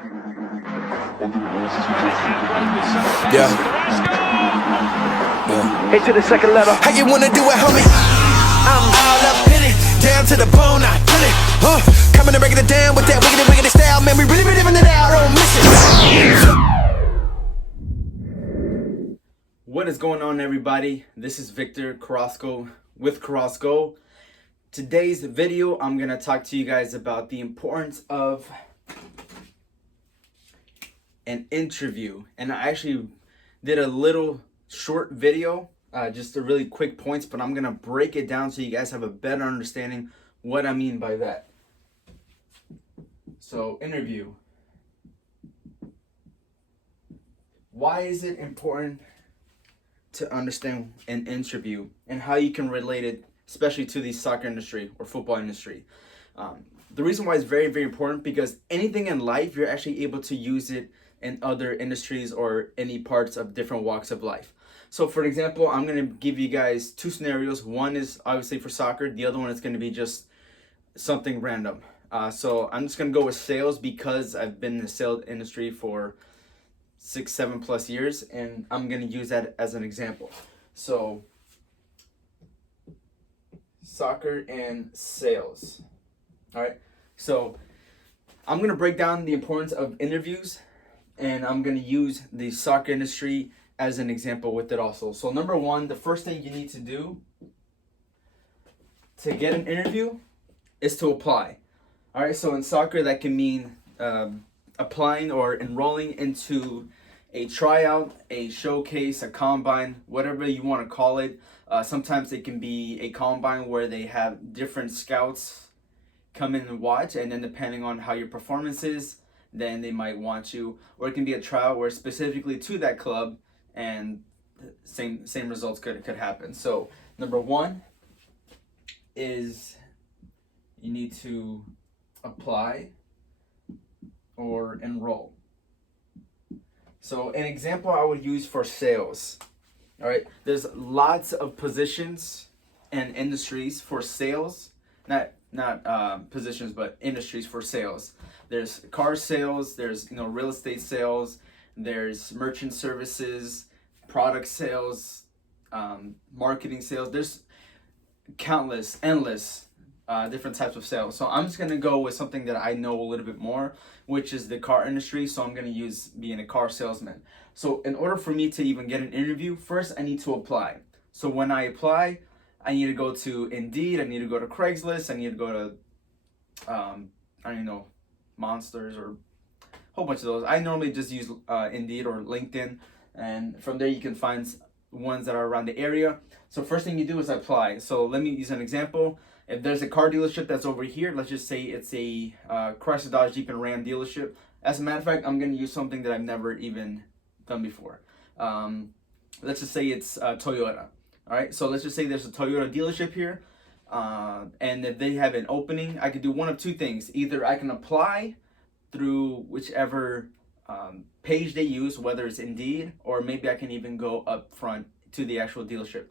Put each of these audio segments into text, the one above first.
Yeah. Into the second letter. How you wanna do it, homie? I'm all up in it, down to the bone, I kill it. Coming and breaking it down with that wiggity style, man. We really living it out, don't miss it. What is going on, everybody? This is Victor Carrasco with Carrasco. Today's video, I'm gonna talk to you guys about the importance of an interview. And I actually did a little short video, just a really quick points, but I'm gonna break it down so you guys have a better understanding what I mean by that. So, interview. Why is it important to understand an interview and how you can relate it, especially to the soccer industry or football industry? The reason why it's very, very important, because anything in life, you're actually able to use it in other industries or any parts of different walks of life. So for example, I'm going to give you guys two scenarios. One is obviously for soccer. The other one is going to be just something random. So I'm just going to go with sales because I've been in the sales industry for 6-7+ years, and I'm going to use that as an example. So soccer and sales. All right. So I'm going to break down the importance of interviews, and I'm going to use the soccer industry as an example with it also. So number one, the first thing you need to do to get an interview is to apply. All right, so in soccer, that can mean applying or enrolling into a tryout, a showcase, a combine, whatever you want to call it. Sometimes it can be a combine where they have different scouts come in and watch, and then depending on how your performance is, then they might want you. Or it can be a tryout where specifically to that club, and same results could happen. So number one is you need to apply or enroll. So an example I would use for sales. All right, there's lots of positions and industries for sales, not positions, but industries for sales. There's car sales, there's real estate sales, there's merchant services, product sales, marketing sales. There's endless different types of sales. So I'm just gonna go with something that I know a little bit more, which is the car industry. So I'm gonna use being a car salesman. So in order for me to even get an interview, first I need to apply. So when I apply, I need to go to Indeed, I need to go to Craigslist, I need to go to I don't know, Monsters or a whole bunch of those. I normally just use Indeed or LinkedIn, and from there you can find ones that are around the area. So first thing you do is apply. So let me use an example. If there's a car dealership that's over here, let's just say it's a Chrysler, Dodge, Jeep, and Ram dealership. As a matter of fact, I'm going to use something that I've never even done before. Let's just say it's Toyota. All right, so let's just say there's a Toyota dealership here. And if they have an opening, I could do one of two things. Either I can apply through whichever page they use, whether it's Indeed, or maybe I can even go up front to the actual dealership.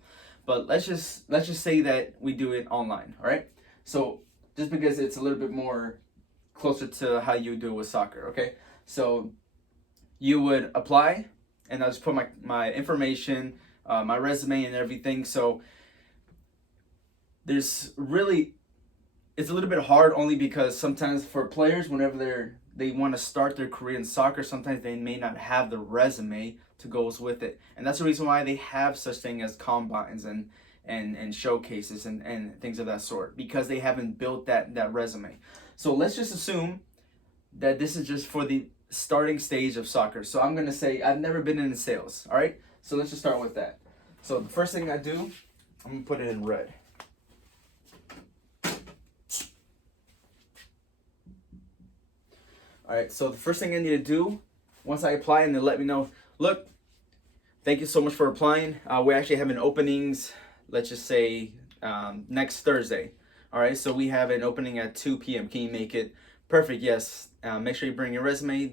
But let's just say that we do it online, all right? So just because it's a little bit more closer to how you do it with soccer, okay? So you would apply, and I'll just put my information, my resume and everything. So it's a little bit hard only because sometimes for players, whenever they want to start their career in soccer, sometimes they may not have the resume to go with it. And that's the reason why they have such thing as combines and showcases and things of that sort, because they haven't built that resume. So let's just assume that this is just for the starting stage of soccer. So I'm going to say I've never been in sales, all right? So let's just start with that. So the first thing I do, I'm going to put it in red. All right, so the first thing I need to do, once I apply and they let me know, look, thank you so much for applying. We actually have an openings, let's just say next Thursday. All right, so we have an opening at 2 p.m. Can you make it? Perfect, yes. Make sure you bring your resume,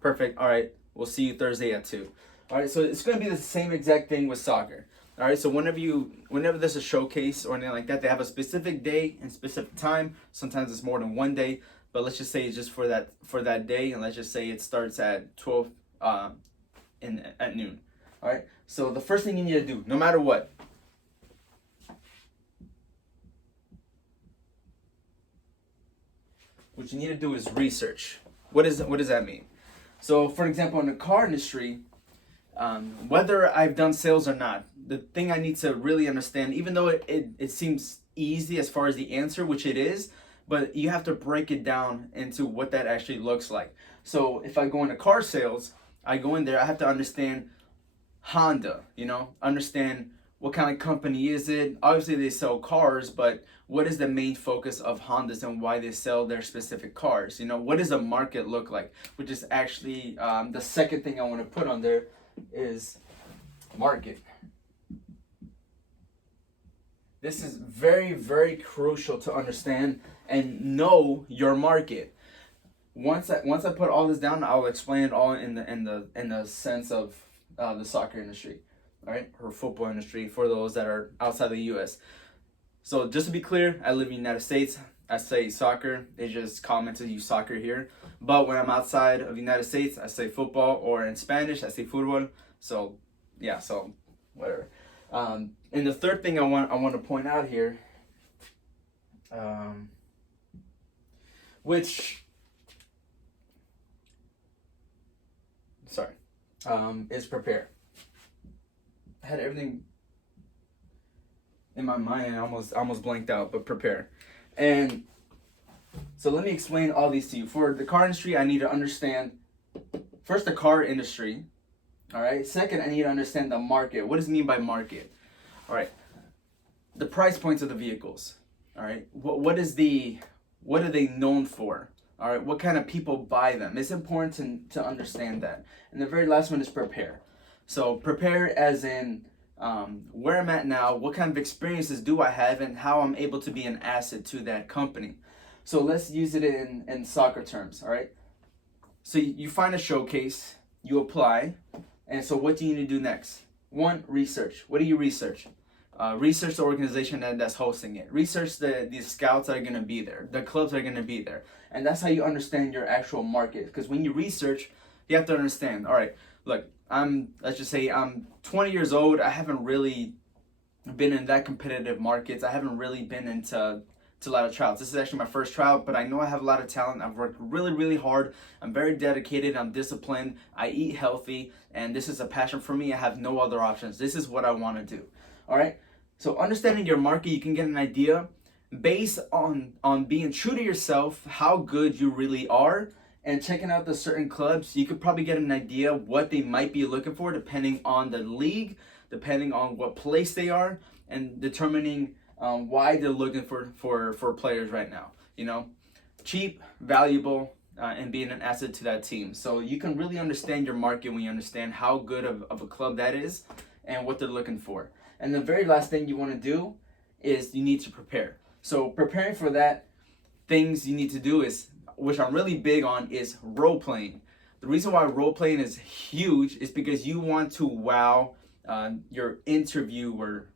Perfect, all right, we'll see you Thursday at 2. All right, so it's going to be the same exact thing with soccer. All right, so whenever there's a showcase or anything like that, they have a specific day and specific time. Sometimes it's more than one day. but let's just say it's just for that day, and let's just say it starts at 12 at noon. All right. So the first thing you need to do, no matter what, what you need to do is research. What does that mean? So, for example, in the car industry, whether I've done sales or not, the thing I need to really understand, even though it seems easy as far as the answer, which it is, but you have to break it down into what that actually looks like. So if I go into car sales, I go in there, I have to understand Honda, understand what kind of company is it. Obviously they sell cars, but what is the main focus of Hondas and why they sell their specific cars? What does a market look like? Which is actually the second thing I want to put on there is market. This is very, very crucial to understand and know your market. Once I put all this down, I'll explain it all in the sense of the soccer industry, all right, or football industry for those that are outside the U.S. So just to be clear, I live in the United States. I say soccer. They just call me to use soccer here. But when I'm outside of the United States, I say football, or in Spanish, I say fútbol. So yeah, so whatever. And the third thing I want to point out here, is prepare. I had everything in my mind, I almost blanked out, but prepare. And so let me explain all these to you. For the car industry, I need to understand first the car industry. All right. Second, I need to understand the market. What does it mean by market? All right. The price points of the vehicles. All right. What are they known for? All right. What kind of people buy them? It's important to understand that. And the very last one is prepare. So prepare as in where I'm at now, what kind of experiences do I have, and how I'm able to be an asset to that company. So let's use it in soccer terms. All right. So you find a showcase, you apply, and so what do you need to do next? One, research. What do you research? Research the organization that's hosting it. Research the scouts that are going to be there, the clubs that are going to be there. And that's how you understand your actual market. Because when you research, you have to understand, all right, look, let's just say I'm 20 years old. I haven't really been in that competitive markets. I haven't really been into a lot of tryouts. This is actually my first tryout, but I know I have a lot of talent. I've worked really, really hard. I'm very dedicated. I'm disciplined. I eat healthy, and this is a passion for me. I have no other options. This is what I want to do. All right. So understanding your market, you can get an idea based on being true to yourself, how good you really are, and checking out the certain clubs. You could probably get an idea what they might be looking for depending on the league, depending on what place they are, and determining why they're looking for players right now. Cheap, valuable, and being an asset to that team. So you can really understand your market when you understand how good of a club that is and what they're looking for. And the very last thing you want to do is you need to prepare. So preparing for that, things you need to do is, which I'm really big on, is role playing. The reason why role playing is huge is because you want to wow your interviewer.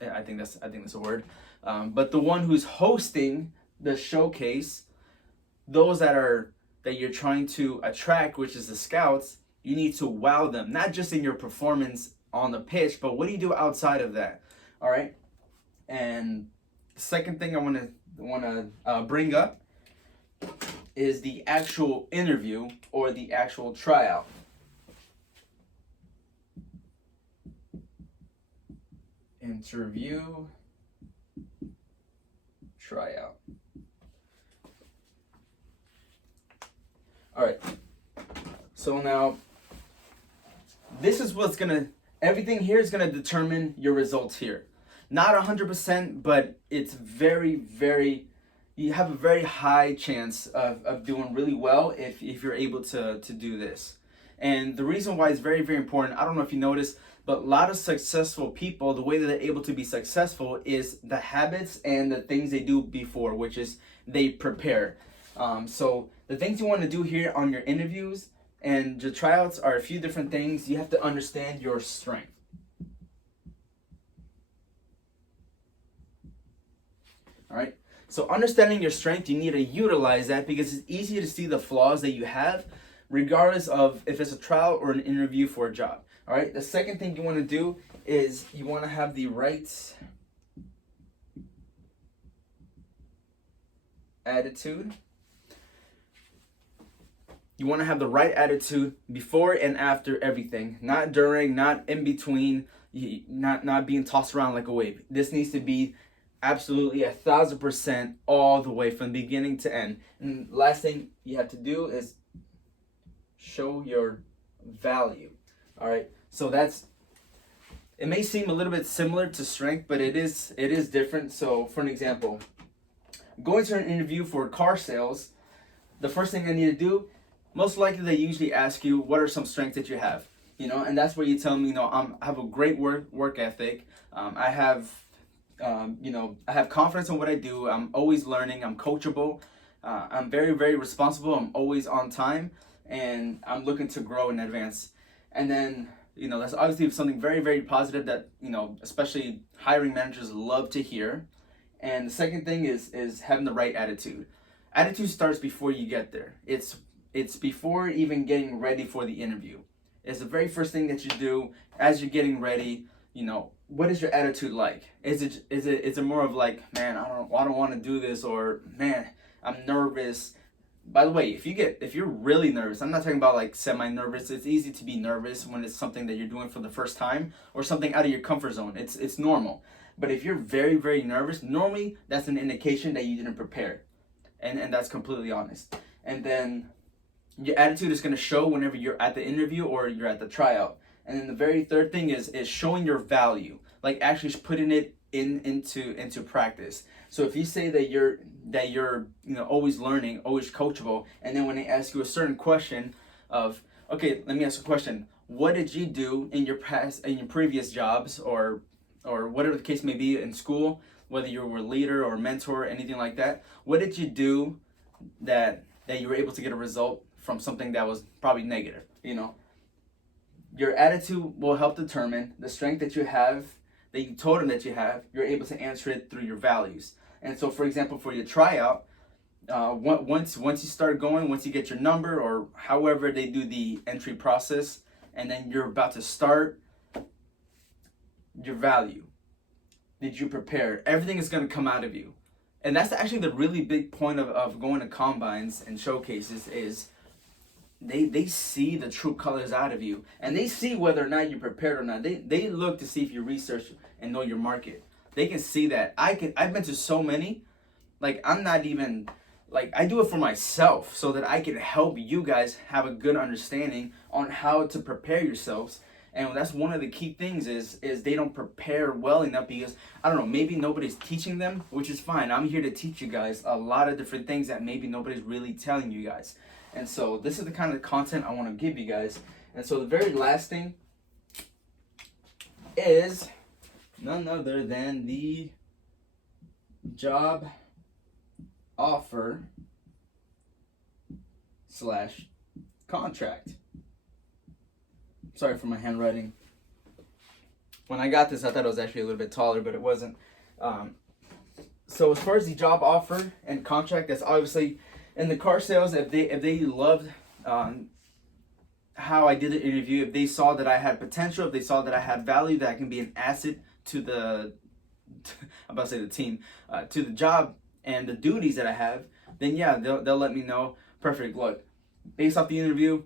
I think that's a word. But the one who's hosting the showcase, those that you're trying to attract, which is the scouts, you need to wow them, not just in your performance on the pitch, but what do you do outside of that? All right. And the second thing I want to bring up is the actual interview or the actual tryout. Interview, tryout. All right. So now, this is everything here is going to determine your results here. Not 100%, but it's very, very, you have a very high chance of doing really well if you're able to do this. And the reason why it's very, very important, I don't know if you noticed, but a lot of successful people, the way that they're able to be successful is the habits and the things they do before, which is they prepare. So the things you want to do here on your interviews and your tryouts are a few different things. You have to understand your strength. All right. So understanding your strength, you need to utilize that because it's easy to see the flaws that you have, regardless of if it's a trial or an interview for a job. All right. The second thing you want to do is you want to have the right attitude. You want to have the right attitude before and after everything, not during, not in between, not being tossed around like a wave. This needs to be absolutely 1,000% all the way from beginning to end. And last thing you have to do is show your value. All right. So it may seem a little bit similar to strength, but it is different. So for an example, going to an interview for car sales, the first thing I need to do, most likely they usually ask you, what are some strengths that you have? And that's where you tell me, I have a great work ethic. I have confidence in what I do. I'm always learning. I'm coachable. I'm very, very responsible. I'm always on time, and I'm looking to grow and advance. And then, that's obviously something very, very positive that, especially hiring managers love to hear. And the second thing is having the right attitude. Attitude starts before you get there. It's before even getting ready for the interview. It's the very first thing that you do as you're getting ready. What is your attitude like? Is it more of like, man, I don't want to do this, or man, I'm nervous. By the way, if you're really nervous, I'm not talking about like semi-nervous. It's easy to be nervous when it's something that you're doing for the first time or something out of your comfort zone. It's normal. But if you're very, very nervous, normally that's an indication that you didn't prepare. And that's completely honest. And then your attitude is going to show whenever you're at the interview or you're at the tryout. And then the very third thing is showing your value, like actually putting it into practice. So if you say that you're always learning, always coachable, and then when they ask you a certain question of, okay, let me ask a question. What did you do in your previous jobs or whatever the case may be in school, whether you were a leader or a mentor, anything like that? What did you do that you were able to get a result from something that was probably negative? Your attitude will help determine the strength that you have, that you told them that you have. You're able to answer it through your values. And so, for example, for your tryout, once you start going, once you get your number or however they do the entry process, and then you're about to start, your value. Did you prepare? Everything is going to come out of you. And that's actually the really big point of going to combines and showcases is they see the true colors out of you, and they see whether or not you're prepared or not. They look to see if you research and know your market. They can see that. I've been to so many, like I'm not even, like I do it for myself so that I can help you guys have a good understanding on how to prepare yourselves. And that's one of the key things is they don't prepare well enough because, I don't know, maybe nobody's teaching them, which is fine. I'm here to teach you guys a lot of different things that maybe nobody's really telling you guys. And so this is the kind of content I want to give you guys. And so the very last thing is none other than the job offer / contract. Sorry for my handwriting. When I got this, I thought it was actually a little bit taller, but it wasn't. So as far as the job offer and contract, that's obviously in the car sales. If they loved how I did the interview, if they saw that I had potential, if they saw that I had value, that I can be an asset to the team, to the job and the duties that I have, then yeah, they'll let me know. Perfect. Look, based off the interview,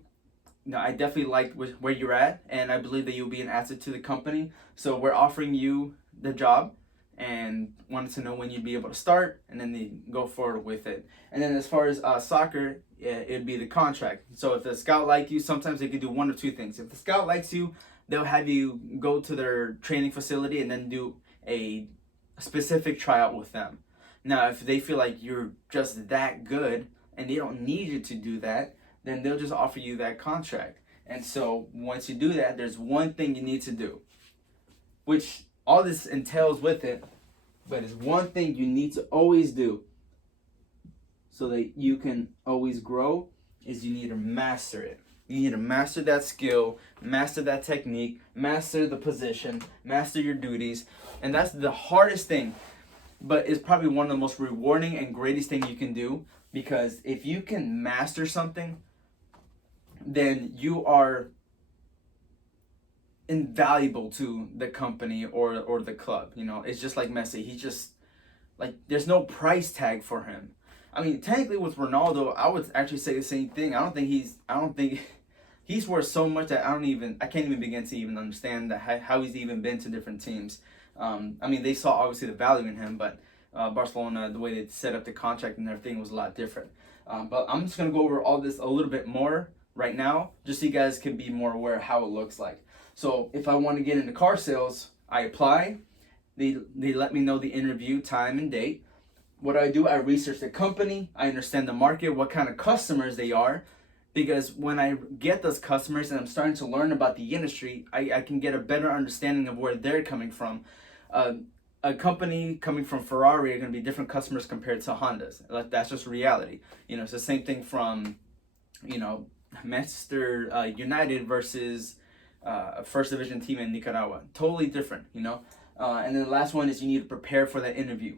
I definitely like where you're at, and I believe that you'll be an asset to the company. So we're offering you the job, and wanted to know when you'd be able to start, and then they go forward with it. And then as far as soccer, it'd be the contract. So if the scout like you, sometimes they could do one of two things. If the scout likes you, they'll have you go to their training facility and then do a specific tryout with them. Now, if they feel like you're just that good and they don't need you to do that, then they'll just offer you that contract. And so once you do that, there's one thing you need to do, which all this entails with it, but it's one thing you need to always do so that you can always grow, is you need to master it. You need to master that skill, master that technique, master the position, master your duties. And that's the hardest thing. but it's probably one of the most rewarding and greatest thing you can do, because if you can master something, then you are invaluable to the company or the club. You know, it's just like Messi. He just, like, there's no price tag for him. I mean, technically with Ronaldo, I would actually say the same thing. I don't think he's worth so much that I can't even begin to even understand how he's even been to different teams. I mean, they saw obviously the value in him, but Barcelona, the way they set up the contract and everything was a lot different. But I'm just gonna go over all this a little bit more right now, just so you guys can be more aware of how it looks like. So if I want to get into car sales, I apply. They let me know the interview time and date. What I research the company. I understand the market, what kind of customers they are. Because when I get those customers and I'm starting to learn about the industry, I can get a better understanding of where they're coming from. A company coming from Ferrari are going to be different customers compared to Hondas. Like, that's just reality. You know, it's the same thing from, you know, Manchester United versus a first division team in Nicaragua. Totally different, you know. And then the last one is you need to prepare for that interview.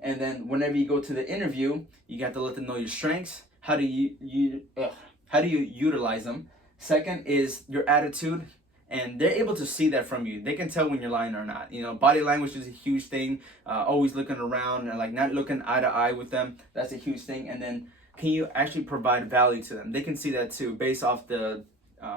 And then whenever you go to the interview, you got to let them know your strengths. How do you utilize them? Second is your attitude, and they're able to see that from you. They can tell when you're lying or not. You know, body language is a huge thing. Always looking around and like not looking eye to eye with them. That's a huge thing. And then can you actually provide value to them? They can see that too based off the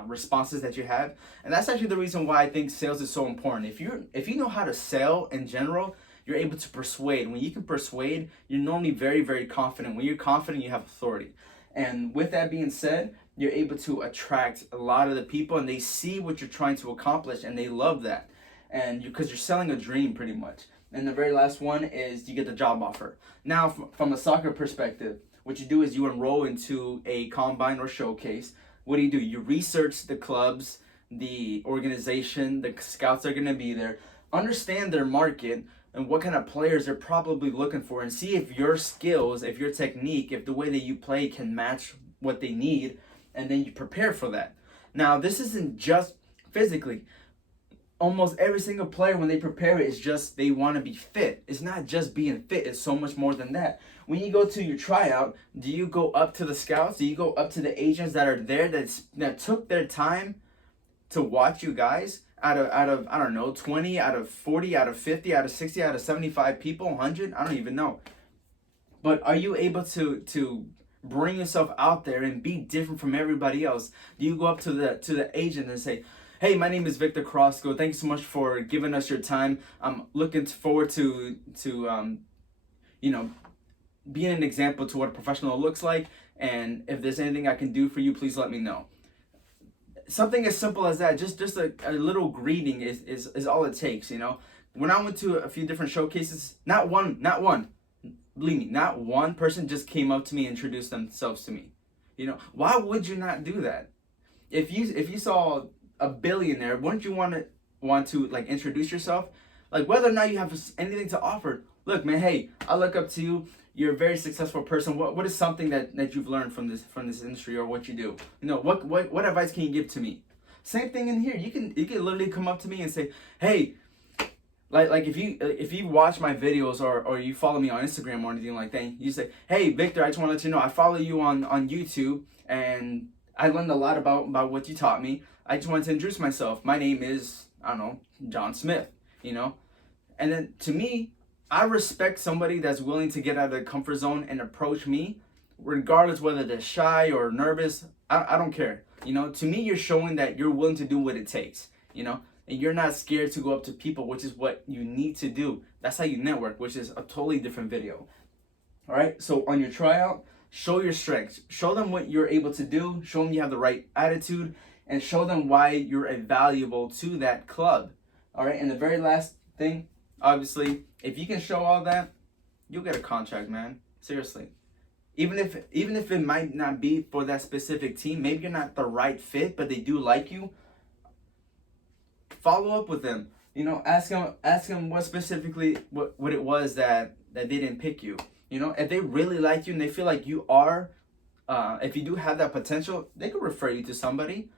responses that you have. And that's actually the reason why I think sales is so important. If you know how to sell in general, you're able to persuade. When you can persuade, you're normally very, very confident. When you're confident, you have authority. And with that being said, you're able to attract a lot of the people, and they see what you're trying to accomplish, and they love that. And because you're selling a dream pretty much. And the very last one is you get the job offer. Now, from a soccer perspective, what you do is you enroll into a combine or showcase. What do? You research the clubs, the organization, the scouts are going to be there, understand their market and what kind of players they're probably looking for, and see if your skills, if your technique, if the way that you play can match what they need, and then you prepare for that. Now, this isn't just physically. Almost every single player, when they prepare, is just they want to be fit. It's not just being fit. It's so much more than that. When you go to your tryout, do you go up to the scouts? Do you go up to the agents that are there that took their time to watch you guys? Out of I don't know, 20, out of 40, out of 50, out of 60, out of 75 people, 100, I don't even know. But are you able to bring yourself out there and be different from everybody else? Do you go up to the agent and say, "Hey, my name is Victor Crosco. Thank you so much for giving us your time. I'm looking forward to you know, being an example to what a professional looks like. And if there's anything I can do for you, please let me know." Something as simple as that, just a little greeting is all it takes, you know. When I went to a few different showcases, not one, believe me, not one person just came up to me and introduced themselves to me. You know, why would you not do that? If you saw a billionaire, wouldn't you want to like introduce yourself? Like, whether or not you have anything to offer. Look, man, hey, I look up to you. You're a very successful person. What is something that you've learned from this industry, or what you do? You know, what advice can you give to me? Same thing in here. You can literally come up to me and say, "Hey," like if you watch my videos or you follow me on Instagram or anything like that, you say, "Hey, Victor, I just want to let you know I follow you on YouTube, and I learned a lot about what you taught me. I just wanted to introduce myself. My name is, I don't know, John Smith," you know? And then to me, I respect somebody that's willing to get out of their comfort zone and approach me, regardless whether they're shy or nervous. I don't care. You know, to me, you're showing that you're willing to do what it takes, you know, and you're not scared to go up to people, which is what you need to do. That's how you network, which is a totally different video. All right. So on your tryout, show your strengths, show them what you're able to do, show them you have the right attitude, and show them why you're valuable to that club. All right. And the very last thing, obviously, if you can show all that, you'll get a contract, man. Seriously. Even if it might not be for that specific team, maybe you're not the right fit, but they do like you. Follow up with them. You know, ask them what specifically what it was that they didn't pick you. You know, if they really like you and they feel like you are, if you do have that potential, they could refer you to somebody.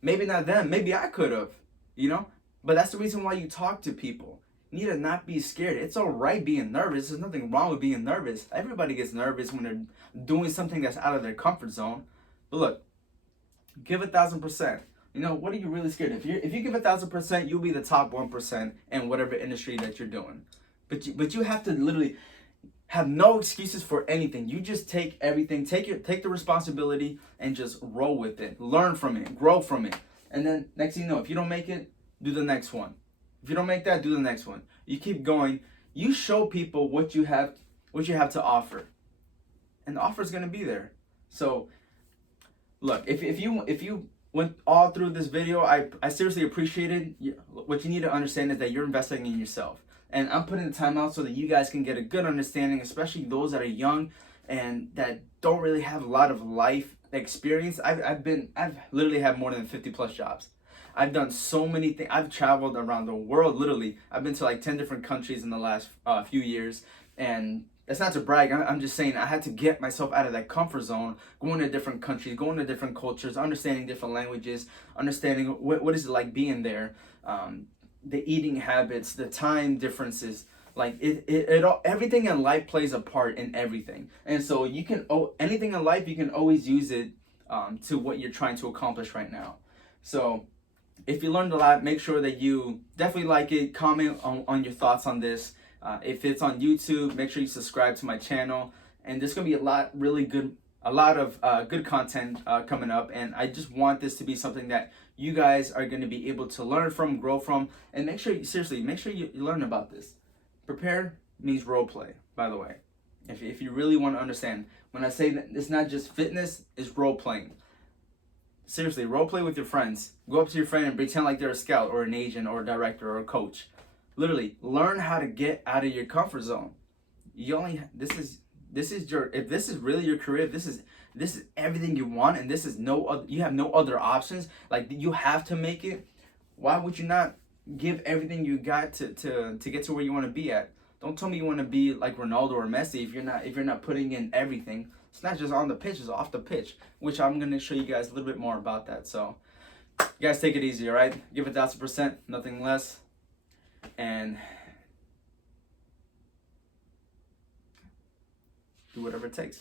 Maybe not them. Maybe I could have. You know, but that's the reason why you talk to people. You need to not be scared. It's all right being nervous. There's nothing wrong with being nervous. Everybody gets nervous when they're doing something that's out of their comfort zone. But look, give 1,000%. You know, what are you really scared of? If you give 1,000%, you'll be the top 1% in whatever industry that you're doing. But you have to literally have no excuses for anything. You just take everything, take the responsibility and just roll with it. Learn from it, grow from it. And then next thing you know, if you don't make it, do the next one. If you don't make that, do the next one. You keep going. You show people what you have to offer. And the offer is going to be there. So look, if you went all through this video, I seriously appreciate it. What you need to understand is that you're investing in yourself. And I'm putting the time out so that you guys can get a good understanding, especially those that are young and that don't really have a lot of life experience. I've literally had more than 50 plus jobs. I've done so many things. I've traveled around the world, literally. I've been to like 10 different countries in the last few years. And it's not to brag. I'm just saying I had to get myself out of that comfort zone, going to different countries, going to different cultures, understanding different languages, understanding what is it like being there, the eating habits, the time differences. Like it all, everything in life plays a part in everything. And so you can, anything in life, you can always use it to what you're trying to accomplish right now. So if you learned a lot, make sure that you definitely like it, comment on your thoughts on this. If it's on YouTube, make sure you subscribe to my channel. And there's gonna be a lot of good content coming up. And I just want this to be something that you guys are gonna be able to learn from, grow from, and make sure you learn about this. Prepare means role play, by the way. If you really want to understand, when I say that it's not just fitness, it's role playing. Seriously, role play with your friends. Go up to your friend and pretend like they're a scout or an agent or a director or a coach. Literally, learn how to get out of your comfort zone. If this is really your career, if this is everything you want, and this is you have no other options, like you have to make it, why would you not give everything you got to get to where you want to be at? Don't tell me you want to be like Ronaldo or Messi if you're not putting in everything. It's not just on the pitch, it's off the pitch, which I'm going to show you guys a little bit more about that. So you guys take it easy, all right? Give it 1,000%, nothing less. And do whatever it takes.